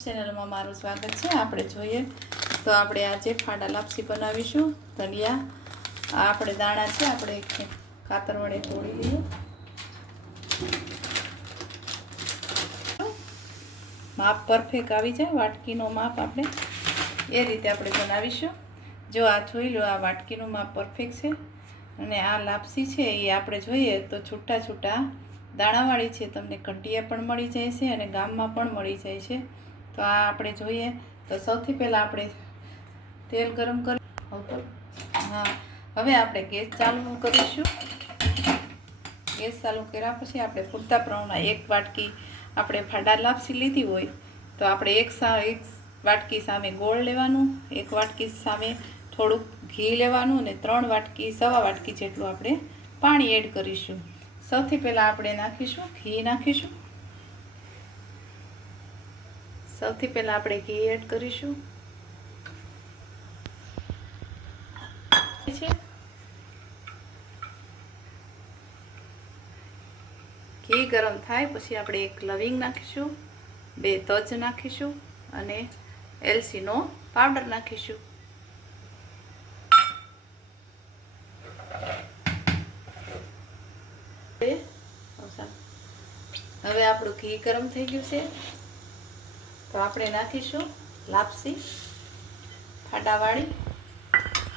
ચેનલમાં મારું સ્વાગત છે। આપણે જોઈએ તો આપણે આજે ફાડા લાપસી બનાવીશું। ધનિયા આ આપણે દાણા છે, આપણે કાતર વડે તોડી લઈએ। માપ પરફેક્ટ આવી જાય, વાટકીનો માપ આપણે એ રીતે આપણે બનાવીશું। જો આ જોઈ લો, આ વાટકીનું માપ પરફેક્ટ છે અને આ લાપસી છે એ આપણે જોઈએ તો છૂટા છૂટા દાણાવાળી છે। તમને કંટિયા પણ મળી જાય છે અને ગામમાં પણ મળી જાય છે। તો આ આપણે જોઈએ તો સૌથી પહેલાં આપણે તેલ ગરમ કરી હવે આપણે ગેસ ચાલુ કરીશું। ગેસ ચાલુ કર્યા પછી આપણે પૂરતા પ્રમાણમાં એક વાટકી આપણે ફાડા લાપસી લીધી હોય તો આપણે એક વાટકી સામે ગોળ લેવાનું, એક વાટકી સામે થોડુંક ઘી લેવાનું અને 3 વાટકી સવા વાટકી જેટલું આપણે પાણી એડ કરીશું। સૌથી પહેલાં આપણે નાખીશું ઘી નાખીશું। સૌથી પહેલાં આપણે ઘી એડ કરીશું। ઘી ગરમ થાય પછી આપણે એક લવિંગ નાખીશું, 2 તજ નાખીશું અને એલચીનો પાવડર નાખીશું। હવે આપણું ઘી ગરમ થઈ ગયું છે તો આપણે નાખીશું લાપસી ફાડાવાળી।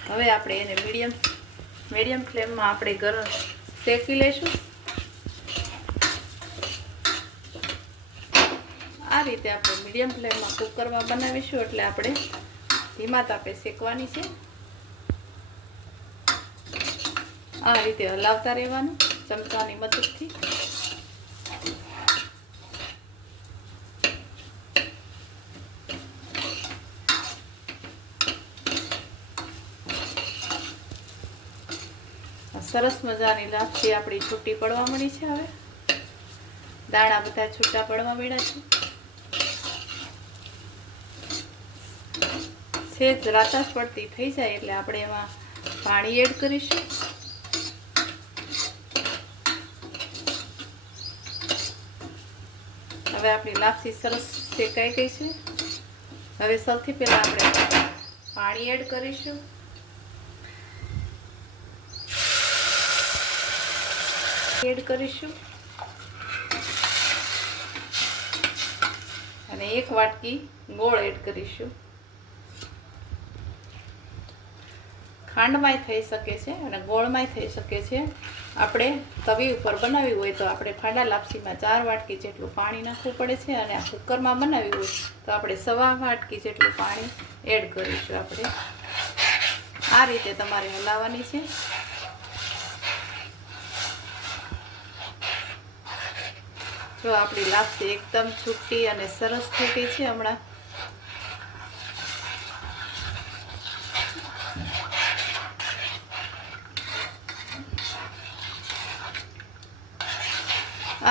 હવે આપણે એને મીડિયમ ફ્લેમમાં આપણે ગરમ શેકી લઈશું। આ રીતે આપણે મીડિયમ ફ્લેમમાં કુકરમાં બનાવીશું એટલે આપણે ધીમા તાપે શેકવાની છે। આ રીતે હલાવતા રહેવાનું ચમચાની મદદથી। સરસ મજાની લાપસી આપણી છૂટી પડવા મળી છે। હવે દાણા બધા છૂટા પડવા મળ્યા છે। સેજ રાતાશ પડતી થઈ જાય એટલે આપણે એમાં પાણી એડ કરીશું। હવે આપણી લાપસી સરસ શેકાઈ ગઈ છે। હવે સૌથી પહેલા આપણે પાણી એડ કરીશું। અને 1 વાટકી ગોળ એડ કરીશું। ખાંડમાંય થઈ શકે છે અને ગોળમાંય થઈ શકે છે। આપણે તવી ઉપર બનાવી હોય તો આપણે ફાડા લાપસીમાં 4 વાટકી જેટલું પાણી નાખવું પડે છે અને આ કુકરમાં બનાવી હોય તો આપણે સવા વાટકી જેટલું પાણી એડ કરીશું। આપણે આ રીતે તમારે હલાવવાની છે। જો આપણી લાપસી એકદમ છૂટી અને સરસ થઈ ગઈ છે। હમણાં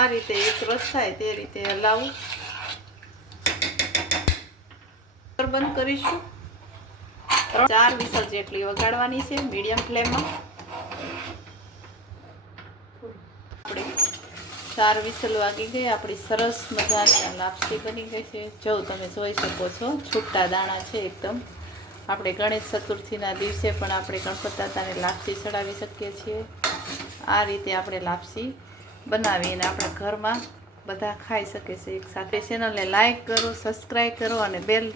આ રીતે એક રસ થાય તે રીતે હલાવું। બંધ કરીશું। 4 વિસલ જેટલી વગાડવાની છે મીડિયમ ફ્લેમમાં। 4 વિસલ વાગી ગઈ, આપણી સરસ મજાની લાપસી બની ગઈ છે। જો તમે જોઈ શકો છો છૂટા દાણા છે એકદમ। આપણે ગણેશ ચતુર્થીના દિવસે પણ આપણે ગણપત દાદાને લાપસી ચડાવી શકીએ છીએ। આ રીતે આપણે લાપસી બનાવીને આપણે ઘરમાં બધા ખાઈ શકે છે એક સાથે। ચેનલને લાઈક કરો, સબસ્ક્રાઈબ કરો અને બેલ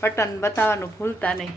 બટન બતાવવાનું ભૂલતા નહીં।